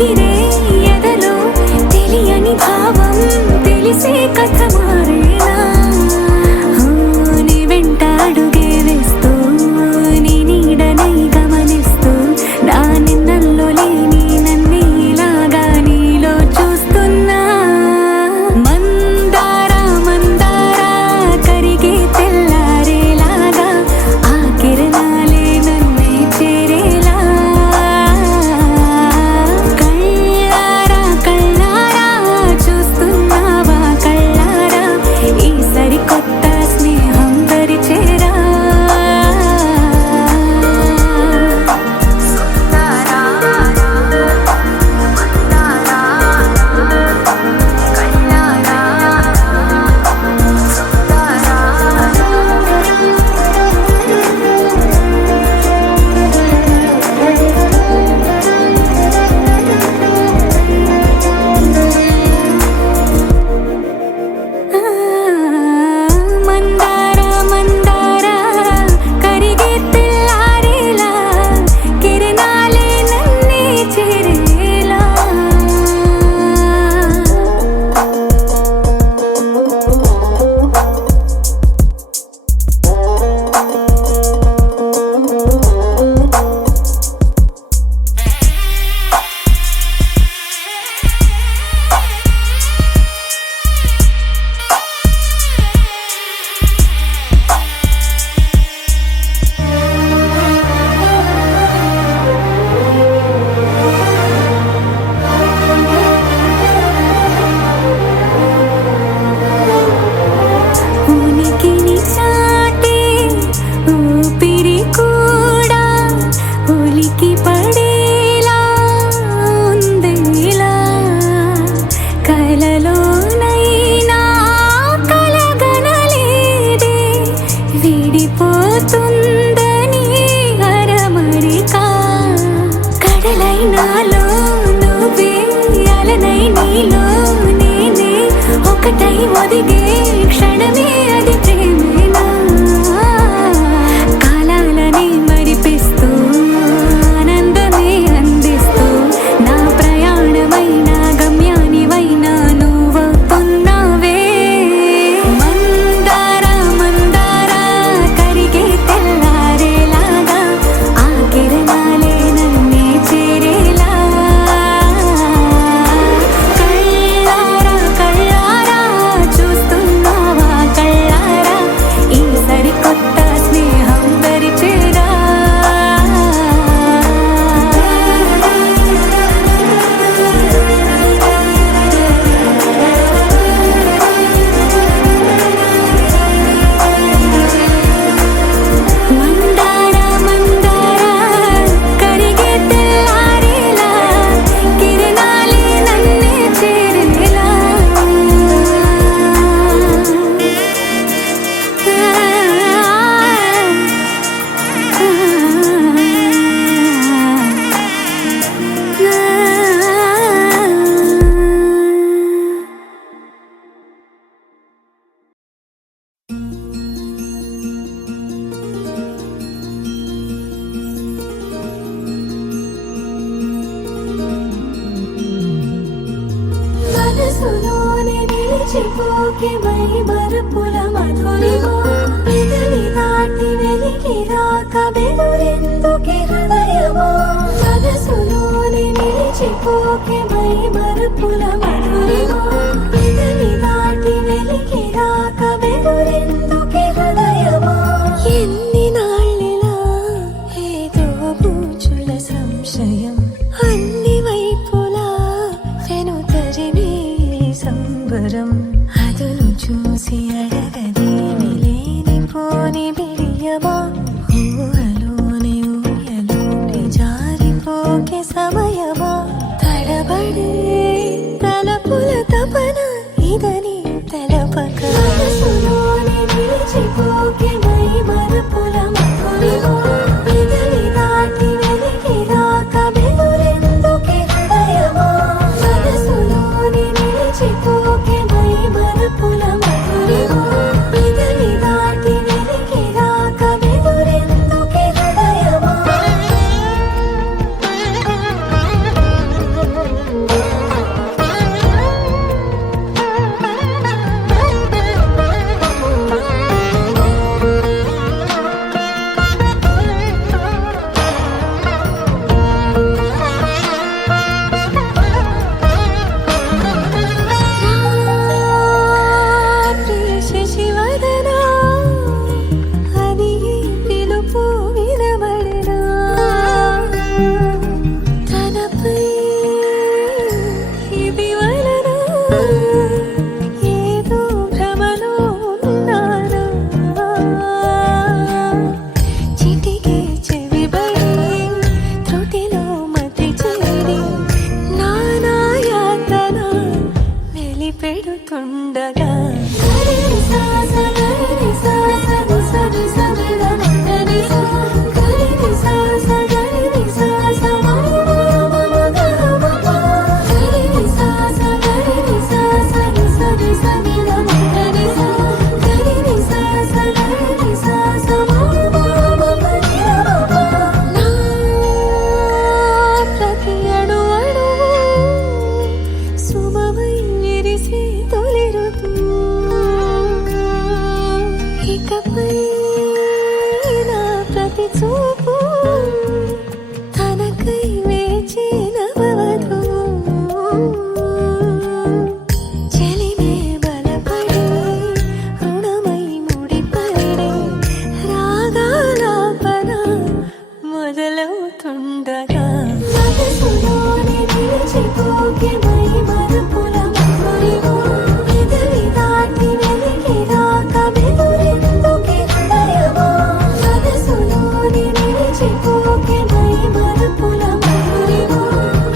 ఎగిరే ఎదలో తెలియని భావం తెలిసే కథ మారేనా నీ వెంట అడుగే వేస్తూ నీ నీడనై గమనిస్తూ నా నిన్నల్లో లేని నన్నే ఇలాగా నీలో చూస్తున్నా మందారా మందారా కరిగే తెల్లారేలాగా ఆ కిరణాలే నన్నే చేరేలా కళ్ళారా కళ్ళారా చూస్తున్నావా కళ్ళారా ఈ సరికొత్త స్నేహం దరిచేరా మందారా మందారా కరిగే తెల్లారేలా కిరణాలే నన్నే చేరేలా ఉనికిని చాటే ఊపిరి కూడా ఉలికి పడేలా ఉందేలా కలలోనైనా కలగనలేదే విడిపోతుందని అరమరిక కడలై నాలో నువ్వే అలనై నీలో నేనే ఒకటై ఒదిగే క్షణమే అది ప్రేమేనా కాలాలని మరిపిస్తూ ఆనందమే అందిస్తూ నా ప్రయాణమైన గమ్యానివైనా నువ్వవుతున్నావే మందారా మందారా కరిగే తెల్లారేలాగా ఆ కిరణాలే నన్నే చేరేలా కళ్ళారా కళ్ళారా చూస్తున్నావా కళ్ళారా ఈ సరికొత్త స్నేహం దరిచేరా మందారా మందారా కరిగే తెల్లారేలా కిరణాలే నన్నే చేరేలా మనసులోనే నిలిచిపోకే మై మరుపుల మధురిమా పెదవి దాటి వెలికి రాక బెదురెందుకే హృదయమా మనసులోనే నిలిచిపోకే మై మరుపుల మధురిమా పెదవి దాటి వెలికి రాక బెదురెందుకే హృదయమా ఎన్ని నాళ్ళిలా ఏదో పూచుల సంశయం అన్ని వైపులా వెనుతరిమే సంబరం అదును చూసి అడగదేమి లేనిపోని బిడియమా ఊహలోని ఊయలోని జారిపోకే సమయమా తడబడే తన చూపు తనకై వేచినవరు చెలిమే బలపడి రుణమై ముడిపడి రాగాలాపన మొదలవుతుండగా మనసులోని నిలిచిపోకే మై మరపుల మధురిమో ఎదవి దాటి వెలికి రాక బెదురెందుకే హృదయమో మనసులోని నిలిచిపోకే మై మరపుల మధురిమో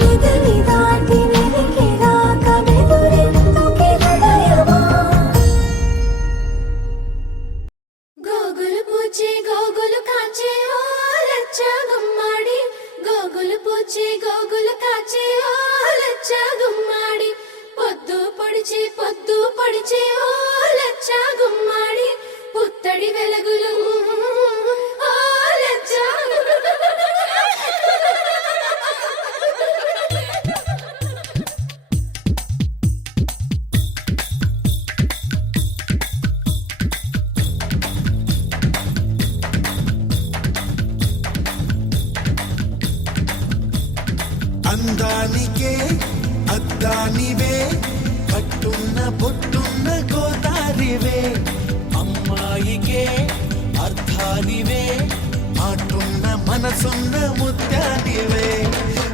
ఎదవి దాటి వెలికి రాక బెదురెందుకే హృదయమో గోగులు పూచి గోగులు కాచే ఓ లచ్చ గుమ్మాడి గోగులు పూచి గోగులు కాచే ఓ లచ్చ గుమ్మాడి పొద్దు పొడిచి ఓ లచ్చ గుమ్మాడి పుత్తడి వెలుగులు ఓ లచ్చ అందానికే అద్దానివే కట్టున్న బొట్టున్న గోదారివే అమ్మాయికే అర్థానివే ఆటున్న మనసున్న ముత్యానివే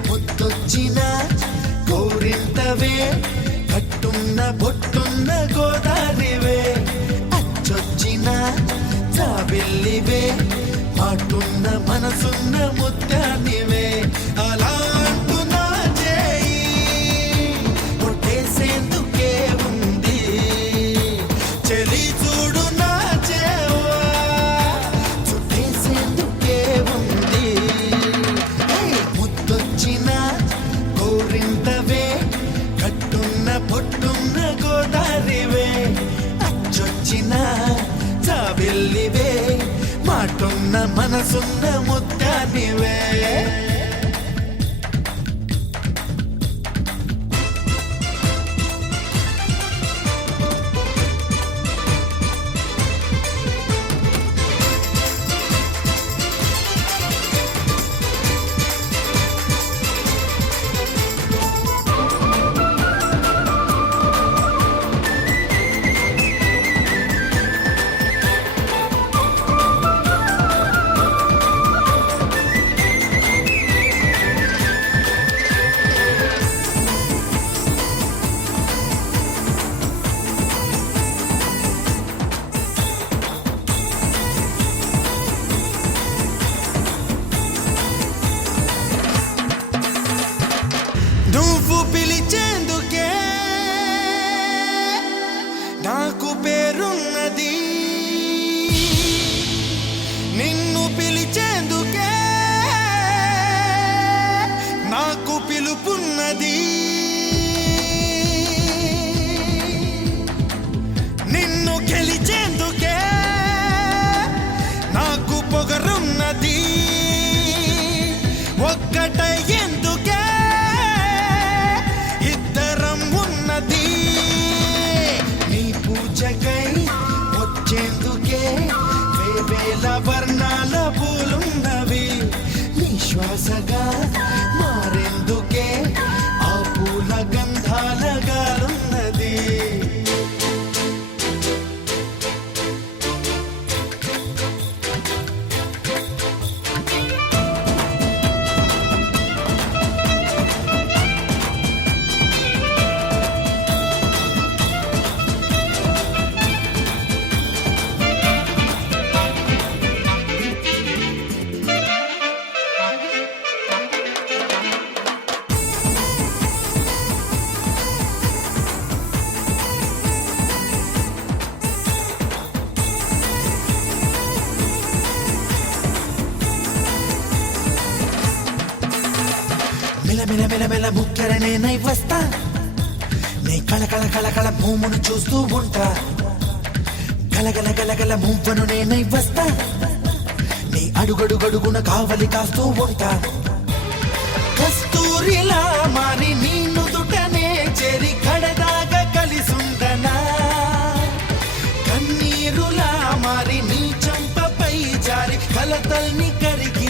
ముత్తొచ్చిన గోరింటవే కట్టున్న బొట్టున్న గోదారివే అచ్చొచ్చిన జాబిల్లివే ఆటున్న మనసున్న ముత్యానివే అలా అంటున్నా చేయి కొట్టేసేందుకే ఉంది చెలి చూడు నా చేవా చుట్టేసేందుకే ఉంది ముద్దొచ్చిన గోరింటవే కట్టున్న పొట్టున్న గోదారివే అచ్చొచ్చిన జాబిల్లివే మాటున్న మనసున్న ముత్యానివే నువ్వు పిలిచేందుకే నాకు పేరున్నది నిన్ను పిలిచేందుకే నాకు పిలుపున్నది నిన్ను గెలిచేందుకే నాకు పొగరున్నది ఒక్కటై ఎందుకే ఇద్దరం ఉన్నది నీ పూజకై వచ్చేందుకే వేవేల వర్ణాల పూలున్నవి నీ శ్వాసగా మారేందుకే ఆ పూల గంధాల గాలున్నది మెల మెల మెల ముక్కెరనే నై వస్తా నీ కళకళ కళకళ భూమును చూస్తూ ఉంటా గలగల గలగల మువ్వను నేనై వస్తా నీ అడుగడుగడుగున కావలి కాస్తూ ఉంటా కస్తూరిలా మారి నీ నుదుటనే చేరి కడదాగా కలిసుండనా కన్నీరులా మారి నీ చంపపై జారి కలతల్ని కరిగి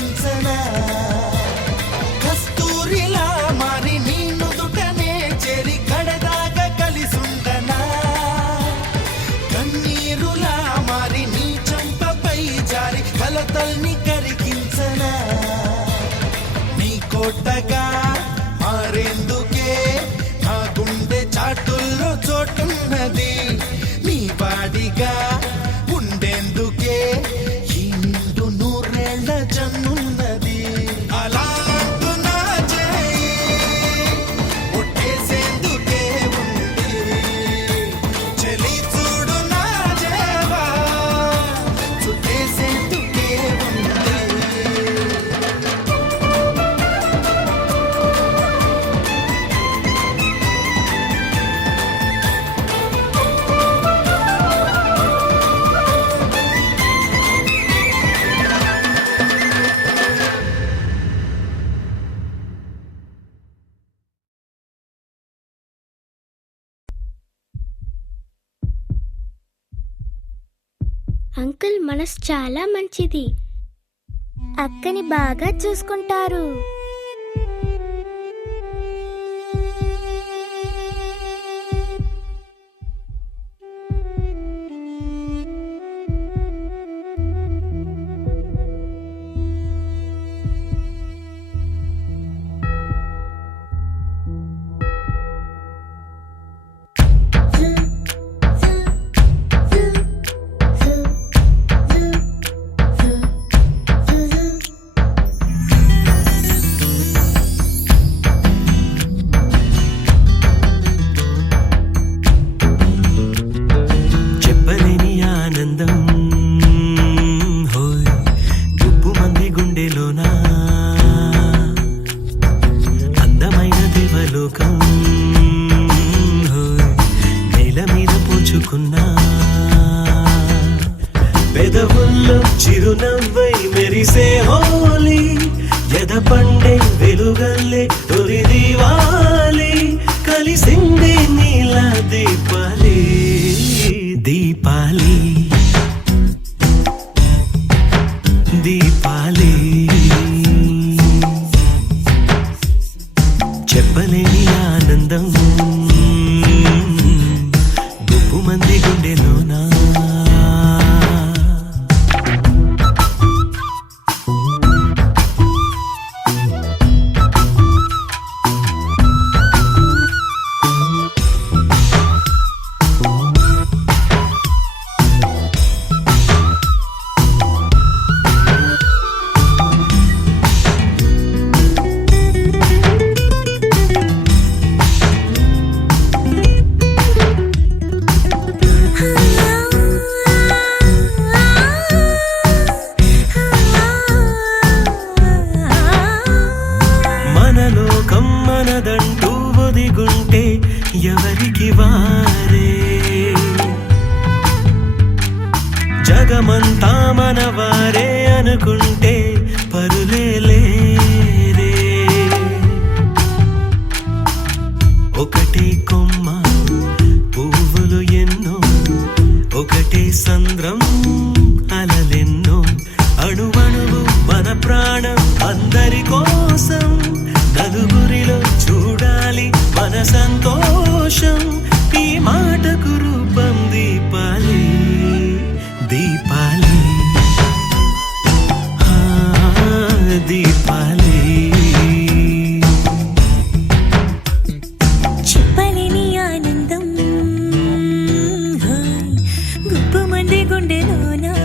కొట్టగా మారేందుకే నా గుండె చాటుల్లో చోటున్నది నీ వాడిగా ఉండేందుకే ఈ నిండు నూరేళ్ల జన్మున్నది అలా అంటూ నా చేయి ఒట్టేసేందుకే ఉంది చెలి చూడు నా జేవా చుట్టేసేందుకే ఉంది అంకుల్ మనసు చాలా మంచిది. అక్కని బాగా చూసుకుంటారు. చెప్పలేని ఆనందం హోయ్ గుప్పు మంది గుండెలోనా అందమైన దేవలోకం హోయ్ నేల మీద పోచుకున్నా పెదవుల్లో చిరునవ్వై మెరిసే హోలీ ఎద పండే వెలుగల్లే తొలి దీవాలి కలిసిందే నీల దీపాలి దీపాలి దీపాలి చెప్పలేని ఆనందం గుప్పు మంది గుండెలోనా మనలోకం మనదంటూ ఒదిగుంటే ఎవరికి వారే జగమంతా మనవారే అనుకుంటే పరులే లేరే ఒకటే కొమ్మ పువ్వులు ఎన్నో ఒకటే సంద్రం అలలెన్నో అణువణువు మన ప్రాణం అందరి కోసం నలుగురిలో చూడాలి మన సంతోషం ఈ మాటకు రూపం దీపాలి దీపాలి ఆ, దీపాలి చెప్పలేని ఆనందం హాయ్ గుప్పు మంది గుండెలోనా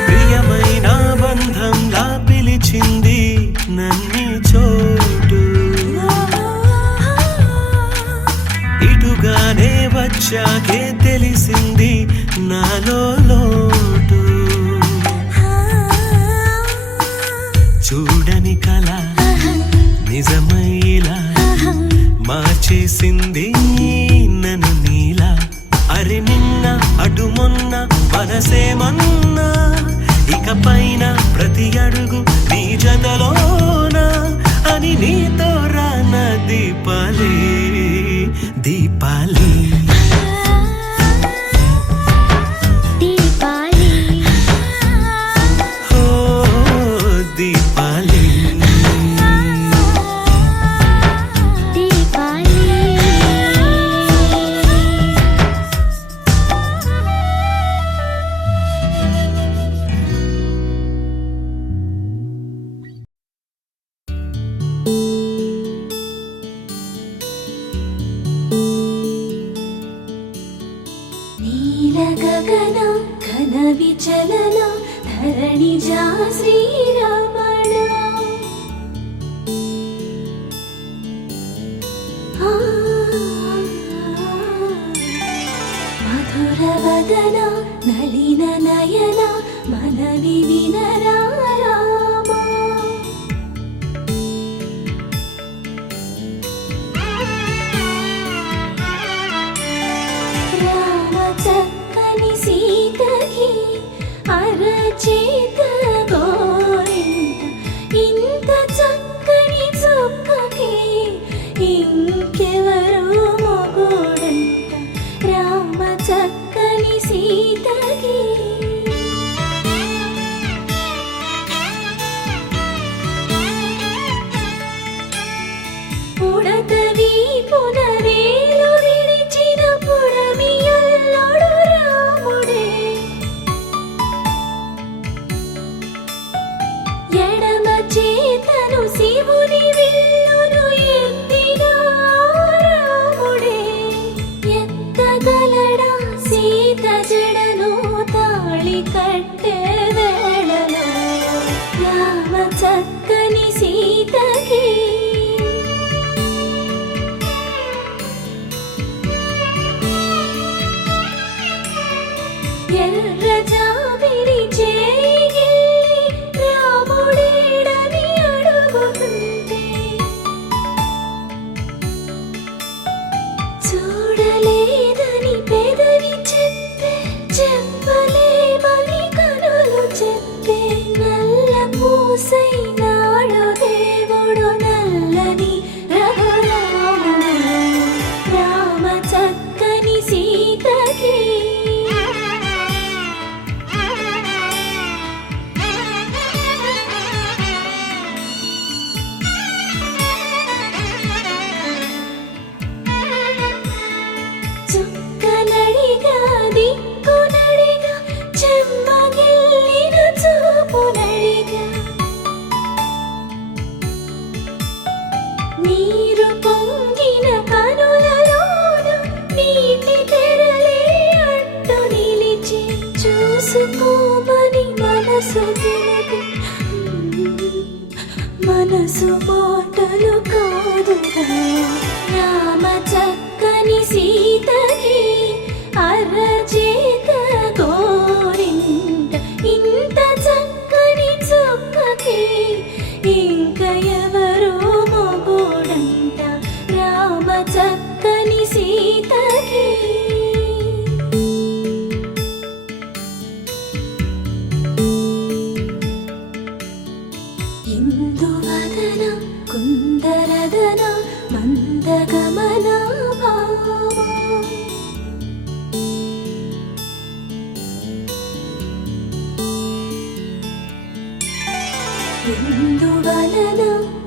ప్రియమైన బంధంలా పిలిచింది నన్ని చోటు ఇటుగానే వచ్చాకే తెలిసింది నాలో లోటు చూడని కళ నిజమైలా మార్చేసింది నన్ను నీలా అరి నిన్న అటు మొన్న మనసేమన్నా ఇక పైన ప్రతి అడుగు నీ జతలోనా అని నీతో రాన దీపాలి దీపాలి విచలన ధరణిజా శ్రీరమణ మధుర వదన నళిన నయన మనవి వినరా రామా రామ చక్కని సీతకి అరచేత గోరింట ఇంత చక్కని చుక్కకి ఇంకెవరు మొగుడంట రామ చక్కని సీతకి ఉడత వీపున వేలు విడిచిన పుడమియల్లోడు రాముడే ఎడమ చేతను శివుని విల్లును ఎత్తిన రాముడే ఎత్తగలడా సీత జడను తాళి కట్టే వేళలో రామ చక్కని సీతకి ఎర్ర జాబిలి చేయి రాముడేడని అడుగుతుంటే చూడలేదని పెదవి చెప్పే చెప్పలేమని కనులు చెప్పే నల్ల పూసై నాడు దేవుడు నల్లని రఘురాముడు రామ చక్కని సీతకి చుక్కనడిగా దిక్కునడిగా చెమ్మగిల్లిన చూపునడిగా నీరు పొంగిన కనులలోన నీటి తెరలే అడ్డు నిలిచి చూసుకోమని మనసు తెలిపి మనసు మాటలు కాదుగా రామ చక్కని సీతకి అరచేత గోరింట ఇంత చక్కని చుక్కకి ఇంక ఎవరు మొగుడంట రామ చక్కని సీతకి ఇందువదన కుందరదన మందగమన భామ ఇందువలన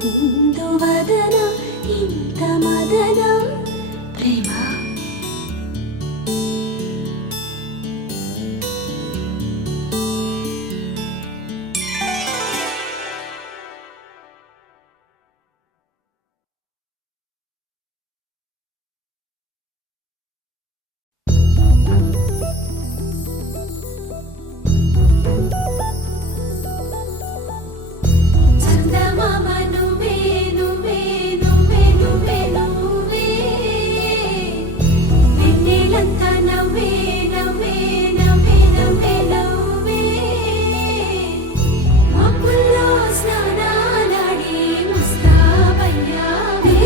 ఇందువదన ఇంత మదన ప్రేమ చందమామ నువ్వే నువ్వే నువ్వే నువ్వే నువ్వే వెన్నెలంతా నవ్వే నవ్వే నవ్వే నవ్వే నవ్వే మబ్బుల్లో స్నానాలాడి ముస్తాబయ్యావే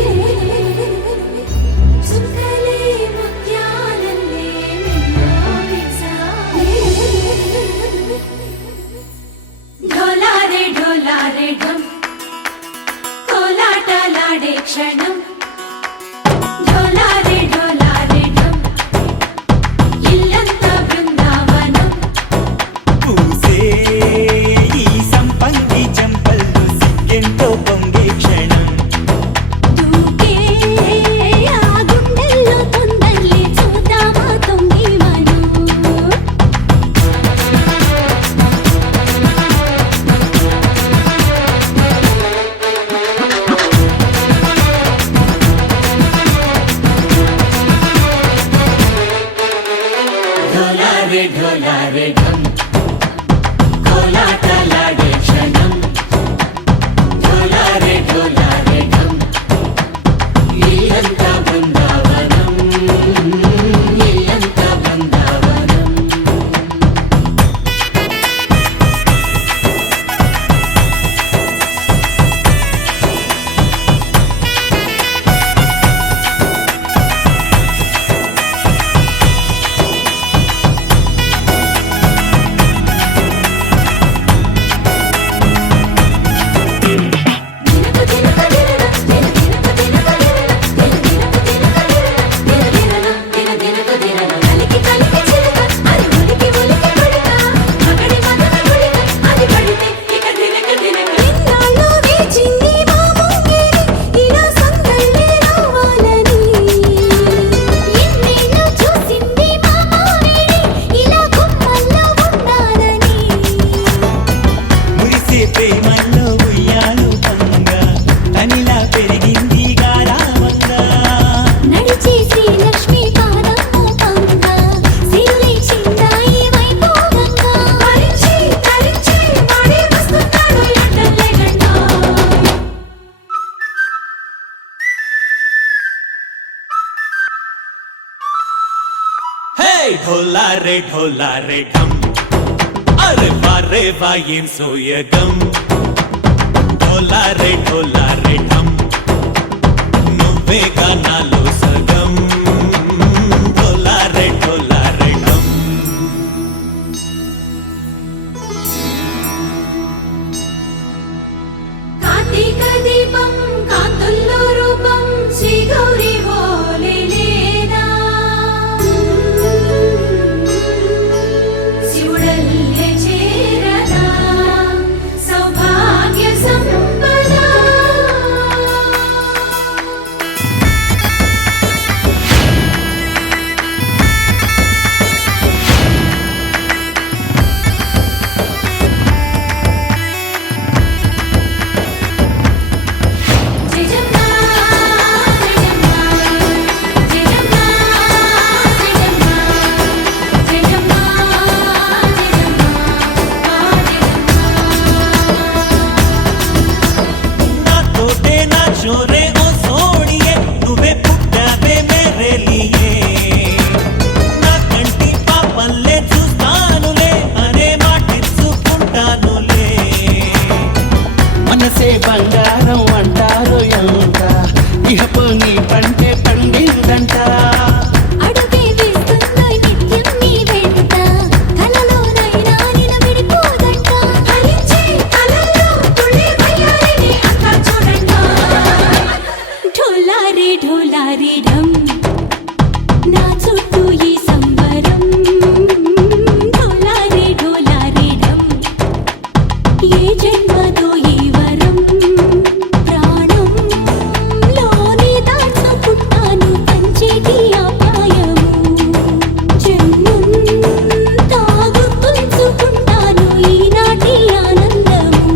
చుక్కలే ముత్యాలల్లే మెల్లో వేసావే ढोलारे ढोलारे ढम कोलाटलाडे क्षणं ढोलारे ढोलारे ढम इल्लंता बृंदावनं పూసే ఈ సంపంగి చెంపల్లో సిగ్గెంతో పొంగే క్షణం దూకే ఆ గుండెల్లో తొందరలే చూద్దామా తొంగి మనం ढोलारे ढोलारे ढम కోలాటలాడే క్షణం ఢోలారే ఢోలారే ఢం ఇల్లంతా బృందావనం ఇల్లంతా బృందావనం మురిసే ప్రేమల్లో ఉయ్యాలు పంగా కనిలా పెరిగింది గారావంగా నడిచే శ్రీలక్ష్మి పాదము పంగా సిరులే చిందాయి వైభోగంగా తరించి తరించి వాడే వస్తున్నాడు ఎండలే గంట హే ఢోలారే ఢోలారే ఢం అరే వారే వాయేం సోయగం ఢోలారే ఢోలారే ఢం నువ్వే గానాలో సగం ఢోలారే ఢోలారే ఢం కార్తీక దీపం కాంతుల్లో రూపం శ్రీ గౌరీ ఓలే లేదా శివుడల్లే చేరదా సౌభాగ్య సంపద జయజమ్మా జయజమ్మా జయజమ్మా జయజమ్మా జయజమ్మా నా తోటే నా చోరే ఓ సోడియే నువ్వే పుట్టావే మేరే లియే నా కంటి పాపల్లే చూస్తానులే అనే మాటిచ్చుకుంటానులే మనసే బంగారం అంటారు ఎంత ఇహపు నీ పంటే పండిందంట అడుగే వేస్తుందో నిత్యం నీ వెంట కలలోనైనా నిన్ను విడిపోదంట హరించి కలల్లో తుళ్ళి వయ్యారిని అంతా చూడండి ఢోలారే ఢోలారే ఢం నా చుట్టూ ఈ సంబరం ఢోలారే ఢోలారే ఢం ఏ జన్మదో ఈ వరం ప్రాణం లోనే దాచుకుంటాను పంచేటి అపాయము జన్మం తాగుతుంచుకుంటాను ఈనాటి ఆనందము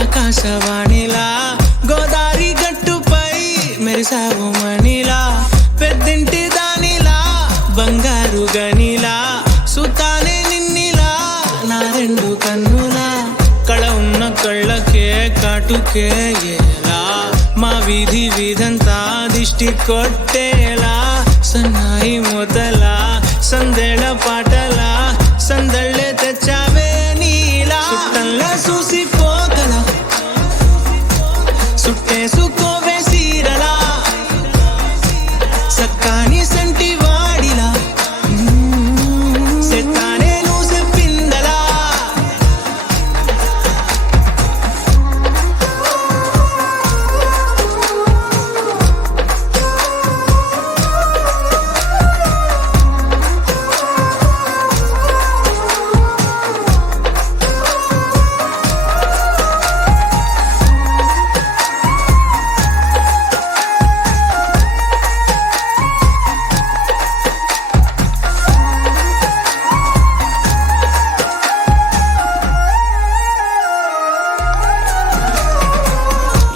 ఆకాశవాణిలా గోదారి గట్టుపై మెరిసావు మణిలా పెద్దింటి దానిలా బంగారు గనిలా సుతానే నిన్నిలా నా రెండు కన్నులా కళ ఉన్న కళ్ళకే కాటుకే ఎలా మా వీధి వీధంతా దిష్టి కొట్టేలా సన్నాయి మొదల సందెళ పాటల సందళ్ళే తెచ్చావే నీలా చుట్టంలా చూసిపోగల సుట్టేసుకోవే సీరలా సక్కాని సంటి వాడిలా సెత్తానే నువ్వు చెప్పిందలా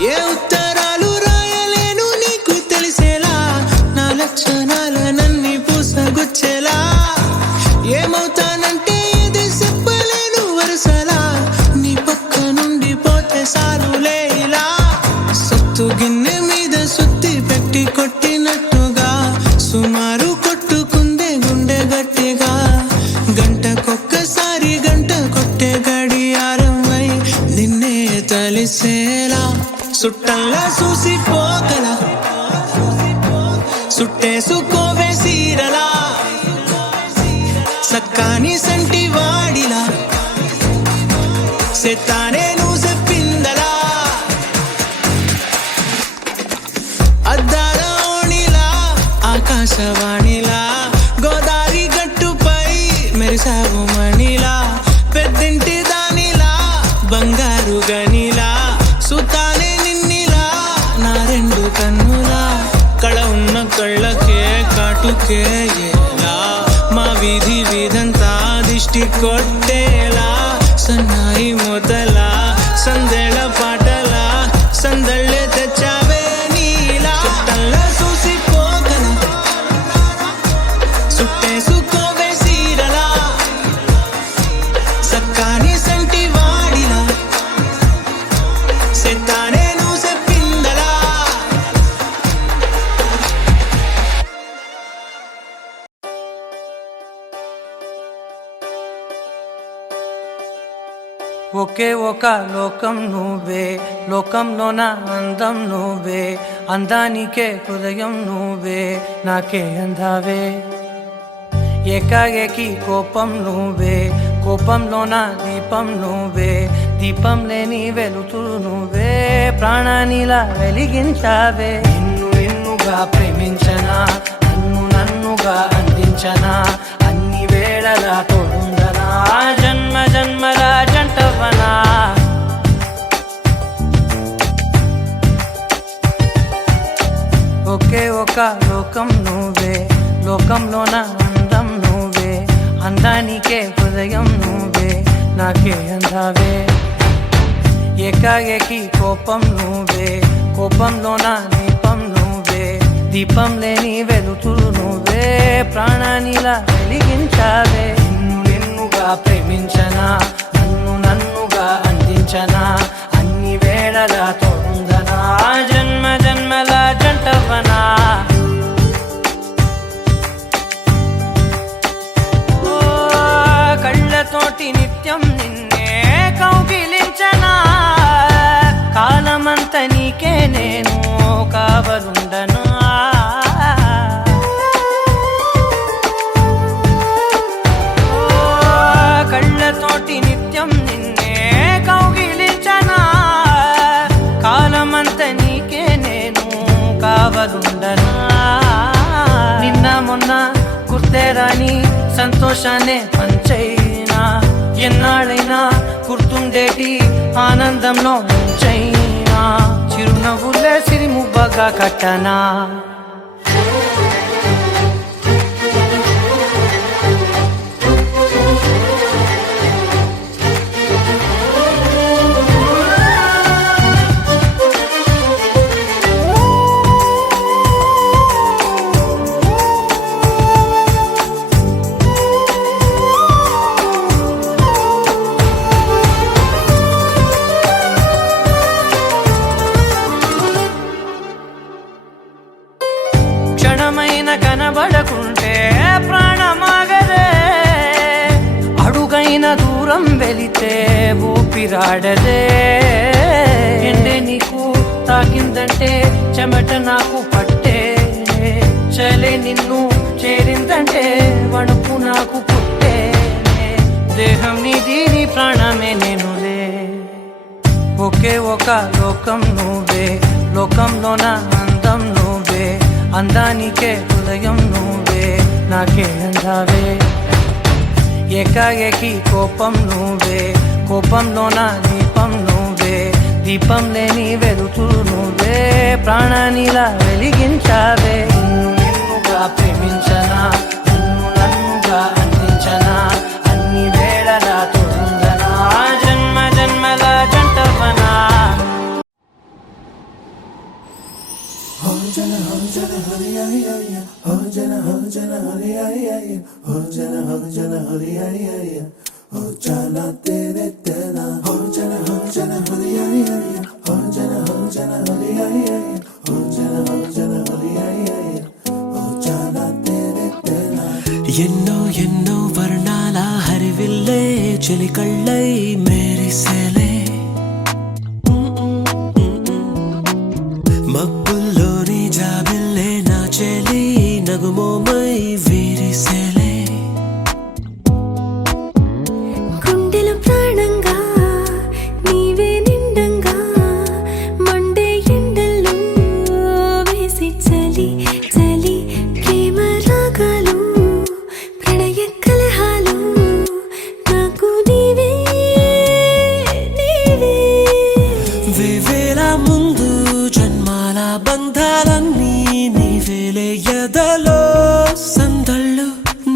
ఏ ఉత్తరాలు రాయలేను నీకు తెలిసేలా నా లక్షణాల నన్ని పూసగుచ్చేలా ఏమవుతానంటే ఏది చెప్పలేను వరుసలా నీ పక్క నుండి పోతే సారులే ఇలా సత్తు గిన్నె మీద సుత్తి పెట్టి కొట్టినట్టుగా సుమారు కొట్టుకుందే గుండె గట్టిగా గంటకొక్కసారి గంట కొట్టే గడియారమై నిన్నే తలిసేలా సుట్టంలా చూసిపోగల సుట్టేసుకోవే సీరలా సక్కాని సంటి వాడిలా సెత్తానే నువ్వు చెప్పిందలా అద్దాల ఓణిలా ఆకాశవాణిలా గోదావరి గట్టుపై మెరిసావు మణిలా పెద్దింటి దానిలా బంగారు గనిలా సుతానే నిన్నిలా నా రెండు కన్నులా కళ ఉన్న కళ్ళకే కాటుకే ఎలా మా వీధి వీధంతా దిష్టి కొట్టేలా సన్నాయి మొదల సందెళ పాటల సందళ్ళే తెచ్చావే నీలా చుట్టంలా చూసిపోగల సుట్టేసుకోవే సీరలా సక్కాని సంటి వాడిలా సెత్తానే నువ్వు చెప్పిందలా ఒకే ఒక లోకం నువ్వే లోకంలోన అందం నువ్వే అందానికే హృదయం నువ్వే నాకే అందావే ఏకాఏకి కోపం నువ్వే కోపంలోన దీపం నువ్వే దీపం లేని వెలుతురు నువ్వే ప్రాణానిలా వెలిగించావే నిన్ను నిన్నుగా ప్రేమించనా నన్నుగా అందించనా అన్ని వేళలా తోడుందనా జన్మ జన్మల జంటవనా ఒకే ఒక లోకం నువ్వే లోకంలోన అందం నువ్వే అందానికే హృదయం నువ్వే నాకే అందావే ఏకాఏకి కోపం నువ్వే కోపంలోన దీపం నువ్వే దీపం లేని వెలుతురు నువ్వే ప్రాణానిలా వెలిగించావే నిన్ను నిన్నుగా ప్రేమించనా నన్నుగా అందించనా అన్ని వేళలా తోడుందనా జన్మ జన్మల జంటవనా కళ్ళతోటి నిత్యం నిన్నే కౌగిలించనా కాలమంత నీకే నేను కావలుండనా కళ్ళతోటి నిత్యం నిన్నే కౌగిలించనా కాలమంత నీకే నేను కావలుండనా నిన్న మొన్న గుర్తేరాని సంతోషాన్ని పంచైనా ఎన్నాళ్ళైనా గుర్తుండేటి ఆనందంలో ముంచైనా చిరునవ్వులే సిరిముబ్బగా కట్టనా వాడదే ఎండే నీకు తాకిందంటే చెమట నాకు పట్టే చలే నిన్ను చేరిందంటే వణుకు నాకు పుట్టే దేహం నీది నీ ప్రాణమే నేనులే ఒకే ఒక లోకం నువ్వే లోకంలోన అందం నువ్వే అందానికే హృదయం నువ్వే నాకే అందావే ఏకాఏకి కోపం నువ్వే కోపంలోన దీపం నువ్వే దీపం లేని వెలుతురు నువ్వే ప్రాణానిలా వెలిగించావే నిన్నుగా ప్రేమించనా నిన్ను నన్నుగా అందించనా అన్ని వేళలా తోడుందనా జన్మ జన్మల జంటవనా ఎన్నో ఎన్నో వర్ణాల హరివిల్లే చెలికళ్ళై మేరిసేలే మబ్బుల్లోని జాబిల్లే నా చెలి నగుమోమై వీరిసేలే గుండెలో ప్రాణంగా నీవే నిండంగా మండే ఎండల్లో వేసి చలి చలి ప్రేమ రాగాలు ప్రణయ కలహాలు నాకు నీవే నీవే వేవేల ముందు జన్మాల బంధాలన్నీ నీవేలే ఎదలో సందళ్ళు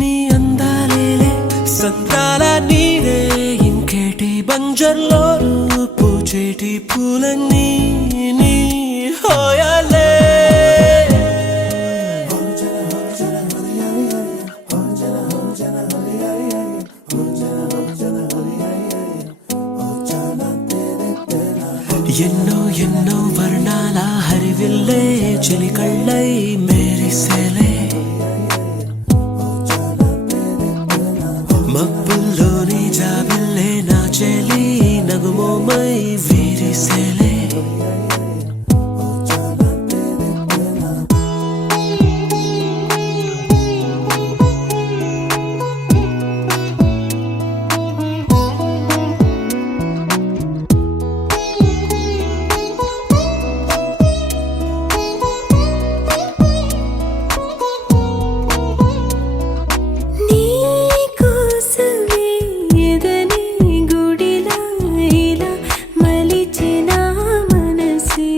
నీ అందాలేలే సంతాల నీరే ఇంకేటి బంజర్లో పూచేటి పూలన్నీ నీ హోయాలే ఎన్నో ఎన్నో వర్ణాల హరివిల్లే చెలికళ్ళై మేరిసేలే మబ్బుల్లోని జాబిల్లే నా చెలి నగుమోమై వీరిసేలే నీ కోసమే ఎదనే గుడిలా ఇలా మలిచిన మనసే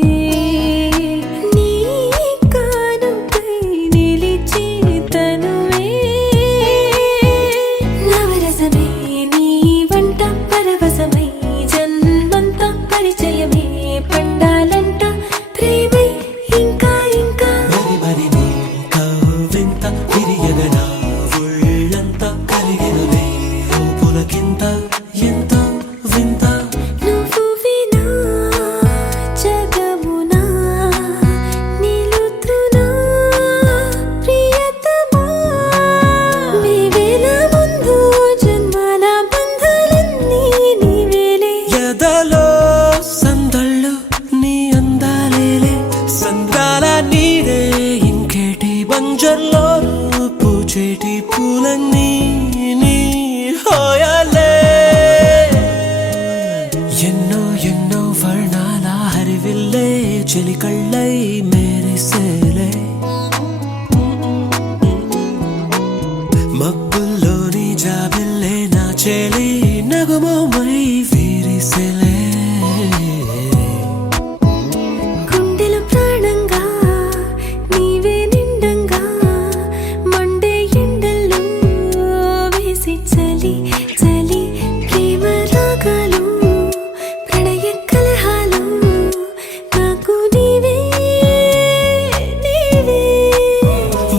నీ కానుకై నిలిచి తనువే నవరసమే నీ వంట పరవశమై జన్మంతా పరిచయమే పండాలంట ప్రేమై ఇంకా ఇంకా మరి మరి నీ కవ్వింత తిరియగనా ఒళ్ళంత కలిగినవే పులకింత ఎంత వింత నువ్వు వినా జగమునా నిలుతునా ప్రియతమా వేవేల ముందు జన్మాల బంధాలన్నీ నీవేలే ఎదలో సందళ్ళు నీ అందాలేలే సంద్రాల నీరే ఇంకేటి బంజర్లో పూచేటి పూలన్నీ నీ హోయాలే ఎన్నో ఎన్నో వర్ణాల హరివిల్లే చెలికళ్ళై మేరిసేలే మబ్బుల్లోని జాబిల్లే నా చెలి నగుమోమై వీరిసేలే గుండెలో ప్రాణంగా నీవే నిండంగా మండే ఎండల్లో వేసి చలి చలి ప్రేమ రాగాలు ప్రణయ కలహాలు నాకు నీవే నీవే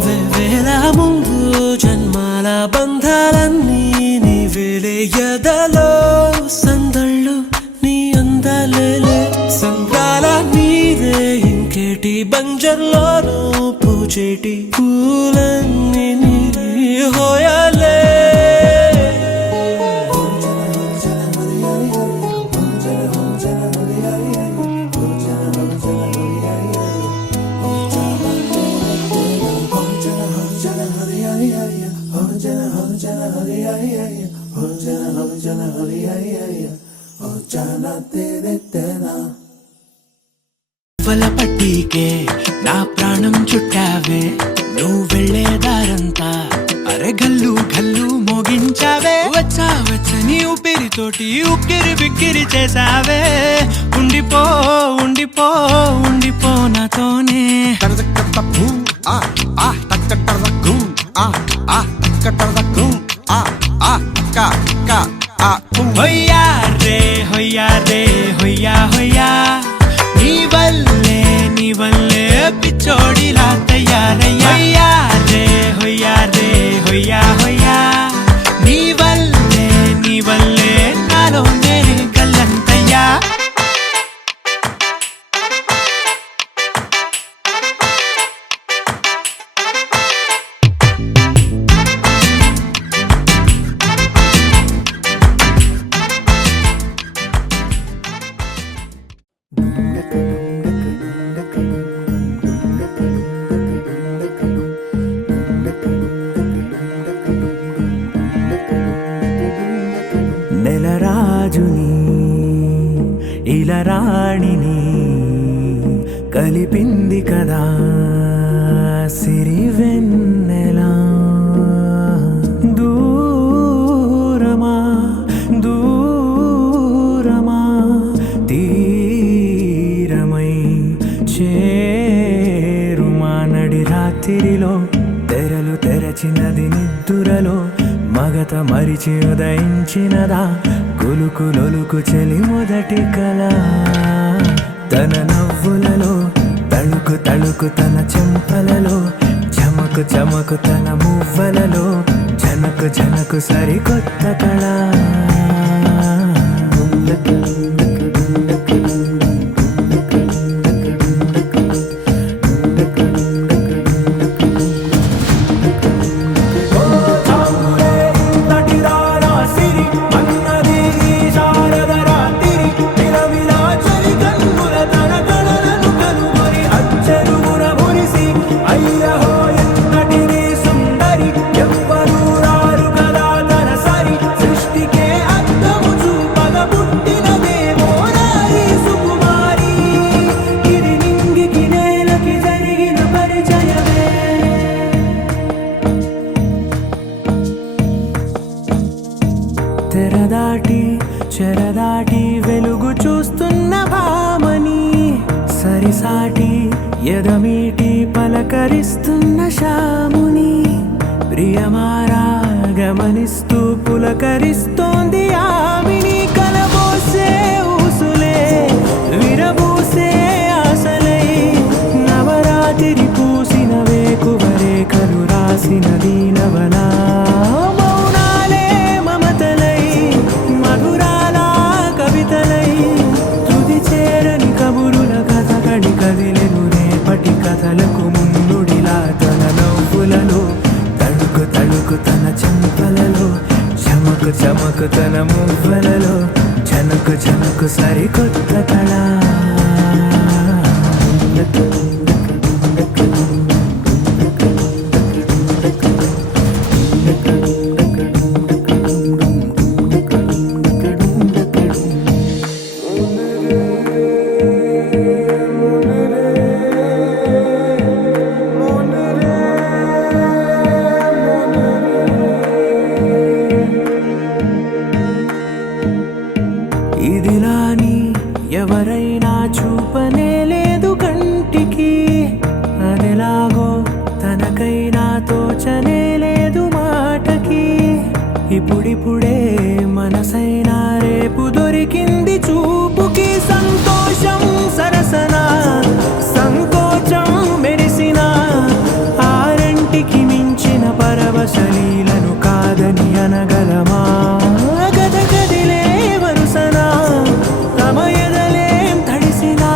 వేవేల ముందు జన్మాల బంధాలన్నీ నీవేలే ఎదలో సందళ్ళు నీ అందాలేలే సంద్రాల నీరే ఇంకేటి బంజర్లోనూ పూచేటి పూలన్నీ నీ హోయాలే వల పట్టికే నా ప్రాణం చుట్టావే నువ్వు వెళ్ళేదారంతా అరే గల్లు గల్లు మోగించావే వచ్చా వచ్చని ఊపిరితోటి ఉక్కిరి బిక్కిరి చేసావే ఉండిపో ఉండిపో ఉండిపో నాతోనే హొయ్యా రే హొయ్యా రే హొయ్యా హొయ్యా నీ వల్లే పిచ్చోడిలా తయారయ్యా హొయ్యా రే హొయ్యా హొయ్యా నీ వల్లే నాలో నేనే గల్లంతయ్యా నెలరాజుని ఇలా రాణిని కలిపింది కదా సిరి వెన్నెలా దూరమా దూరమా తీరమై చేరుమా నడి రాత్రిలో తెరలు తెరచినది నిద్దురలో మగత మరిచి ఉదయించినదా కులుకు లొలుకు చెలి మొదటి కళ తన నవ్వులలో తళుకు తళుకు తన చెంపలలో చమకు చమకు తన మువ్వలలో జనకు జనకు సరికొత్త కళ తెరదాటి చెరదాటి వెలుగు చూస్తున్న భామని సరిసాటి ఎదమీటి పలకరిస్తున్న శాముని ప్రియమారా గమనిస్తూ పులకరిస్తోంది ఆమిని కలబోసే ఊసులే విరబూసే ఆశలై నవరాత్రి పూసిన వేకువరేఖలు రాసిన దీనవనా కదిలెను రేపటి కథలకు ముందుడిలా తన నవ్వులలో తళుకు తళుకు తన చెంపలలో చమకు చమకు తన మువ్వలలో జనకు జనకు సరికొత్త కళ ఇదిలాని ఎవరైనా చూపనే లేదు కంటికి అదెలాగో తనకైనా తోచనే లేదు మాటకి ఇప్పుడిప్పుడే మనసైనా రేపు దొరికింది చూపుకి సంతోషం సరసన సంకోచం మెరిసిన ఆరంటికి మించిన పరవశలీలను కాదని అనగలమా గద గదిలే వరుసనా తమ ఎదలేం తడిసినా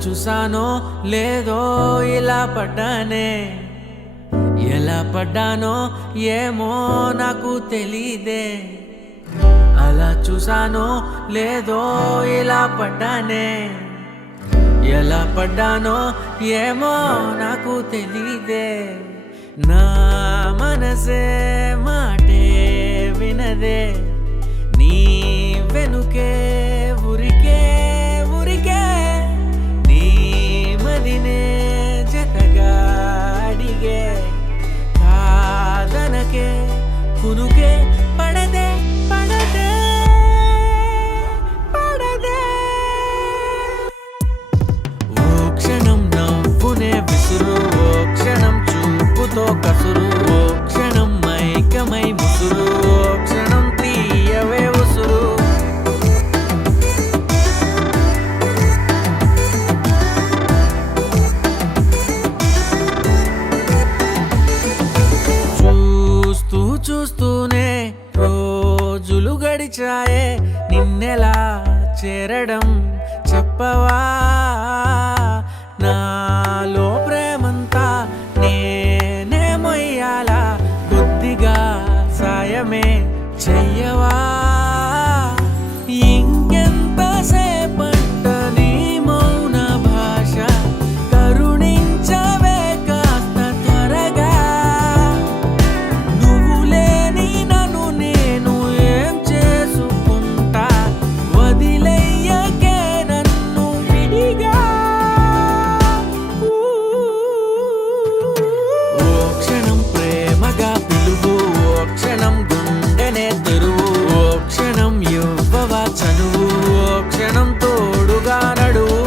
చూసానో లేదో ఇలా పడ్డానే, ఎలా పడ్డానో ఏమో నాకు తెలీదే. అలా చూసానో లేదో ఇలా పడ్డానే, ఎలా పడ్డానో ఏమో నాకు తెలీదే. నా మనసే మాటే వినదే, నీ వెనుకే ఊరికే ఊరికే, నీ మదినే జతగా అడిగే. కాదనకే కునుకే పడదే పడదే పడదే. ఓ క్షణం నవ్వునే విసురు, ఓ క్షణం చూపుతో కసురు, ఓ క్షణం మైకమై ముసురు, ఓ క్షణం తీయవే ఉసురు. చూస్తూ చూస్తూనే రోజులు గడిచాయే, నిన్నెలా చేరడం చెప్పవా. నాలో ప్రేమంతా నేనే మొయ్యాలా, కొద్దిగా సాయమే చెయ్యవా. ఇంకెంతసేపంట నీ మౌన భాష, కరుణించవే కాస్త త్వరగా. నువ్వు లేని నన్ను నేను ఏం చేసుకుంటా, వదిలేయకే నన్ను విడిగా. ఓ క్షణం ప్రేమగా పిలువు, ఓ క్షణం గుండెనే తెరువు, ఓ క్షణం ఇవ్వవా చనువు, ఓ క్షణం తోడుగా నడువు.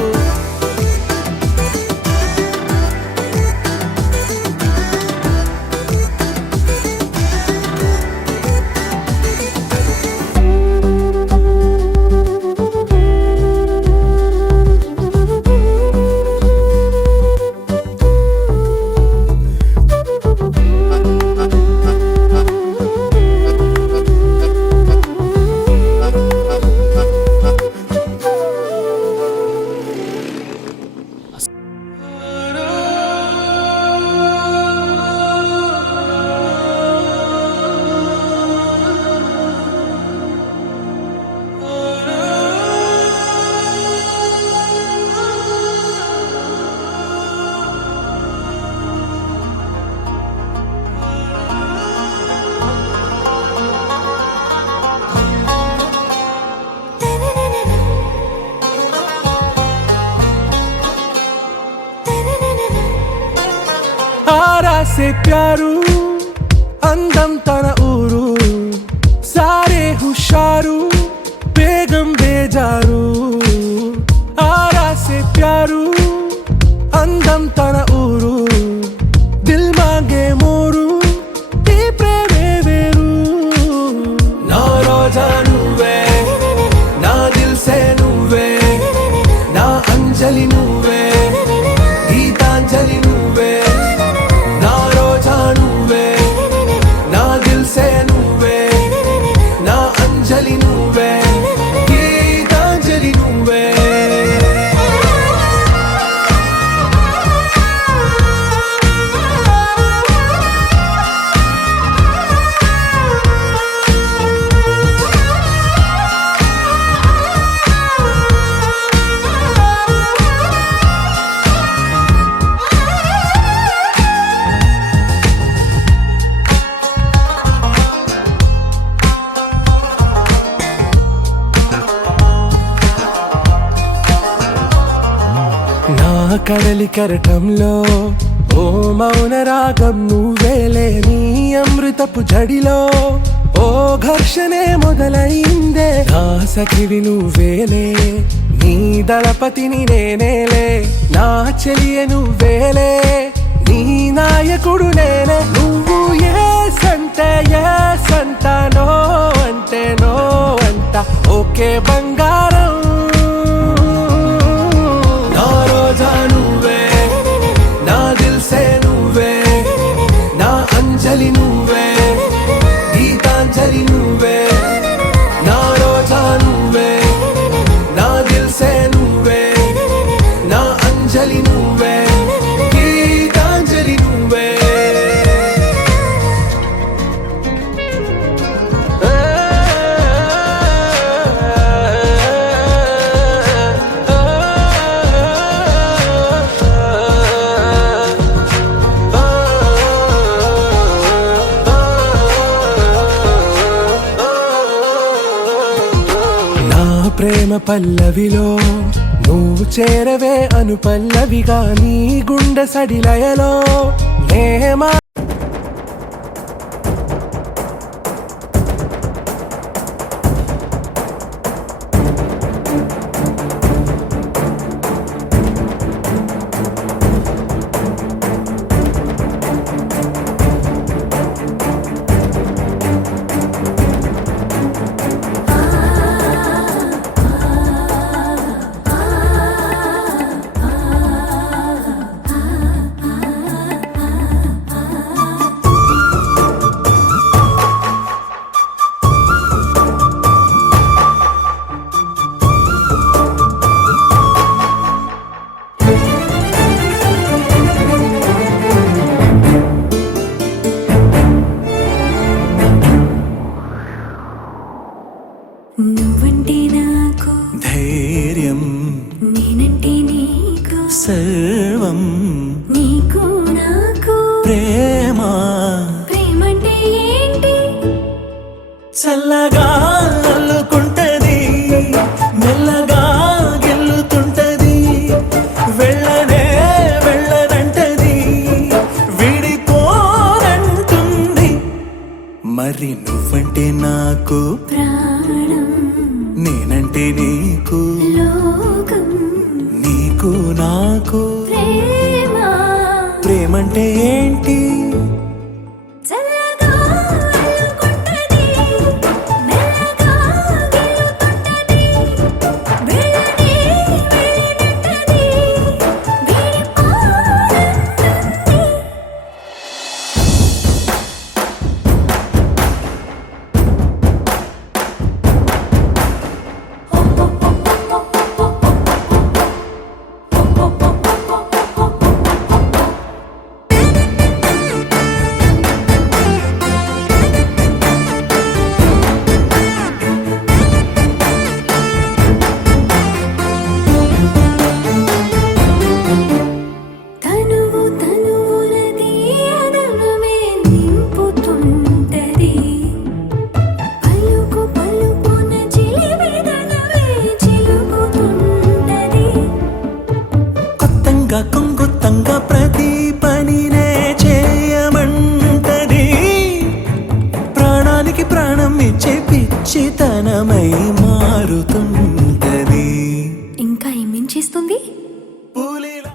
ఆరాసే ప్యారు అందం తన ఊరు, సారే హుషారు బేగం బేజారు. ఆరాసే ప్యారు అందం తన ఊరు, దిల్ మాంగే మోరు ఈ ప్రేమే వేరు. నా రోజా నువ్వే, నా దిల్ సే నువ్వే, నా అంజలి నువ్వే, గీతాంజలి నువ్వే. నా రోజా నువ్వే, నా దిల్ సే నువ్వే, నా అంజలి నువ్వే, గీతాంజలి నువ్వే. నా కడలి కరటంలో ఓ మౌన రాగం నువ్వేలే, నీ అమృతపు జడిలో ఓ ఘర్షణే మొదలైందే. నా సఖివి నువ్వేలే, నీ దళపతిని నేనేలే, నా చెలియ నువ్వేలే, నీ నాయకుడు నేనే. నువ్వు ఏ సంటే ఏ సంట, నో అంటే నో అంట, ఓకే బంగారం. నా రోజా నువ్వే, నా దిల్ సే నువ్వే, నా అంజలి నువ్వే, గీతాంజలి నువ్వే. నా రోజా నువ్వే, నా దిల్ సే నువ్వే, నా పల్లవిలో నువ్వు చేరవే అను పల్లవిగా నీ గుండె సడిలయలో నేమా నువ్వంటే నాకు ధైర్యం నేనంటే నీకు సర్వం నీకు నాకు ప్రేమ ప్రేమంటే ఏంటి చల్లగా అల్లుకుంటది మెల్లగా గెల్లుతుంటది వెళ్ళనే వెళ్ళనంటది విడిపోనంటుంది మరి నువ్వంటే నాకు ప్రాణం నేనంటే నీకు లోకం నీకు నాకు ప్రేమ ప్రేమంటే ఏంటి చల్లగా అల్లుకుంటది మెల్లగా గెలుతుంటది వెళ్ళనే వెళ్ళనంటది విడిపోనంటుంది తనువు తనువునది అదనమే నింపుతుంటది పలుకు పలుకున చిలివెదనవే చిలుకుతుంటది కొత్తంగా కొంగుత్తంగా ప్రతి పనినే చేయమంటది ప్రాణానికి ప్రాణం ఇచ్చే పిచ్చితనమై మారుతుంది